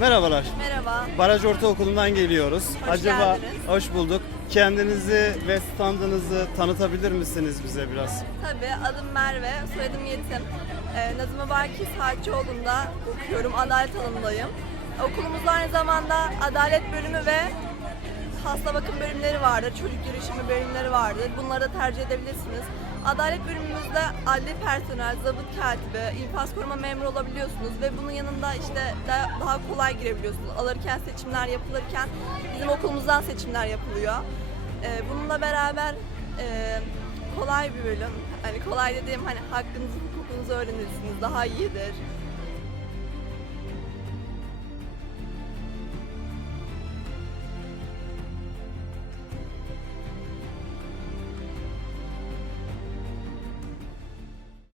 Merhabalar. Merhaba. Baraj Ortaokulu'ndan geliyoruz. Hoş Acaba geldiniz. hoş bulduk. Kendinizi ve standınızı tanıtabilir misiniz bize biraz? Tabii adım Merve, soyadım Yetim. Ee, Nazım Baki Saatçıoğlu'nda okuyorum, adalet alanındayım. Okulumuzda aynı zamanda adalet bölümü ve hasta bakım bölümleri vardır, çocuk girişimi bölümleri vardır. Bunları da tercih edebilirsiniz. Adalet bölümümüzde adli personel, zabıt katibi, infaz koruma memuru olabiliyorsunuz ve bunun yanında işte da- daha kolay girebiliyorsunuz. Alırken seçimler yapılırken bizim okulumuzdan seçimler yapılıyor. Ee, bununla beraber e, kolay bir bölüm. Hani kolay dediğim hani hakkınızı, hukukunuzu öğrenirsiniz. Daha iyidir.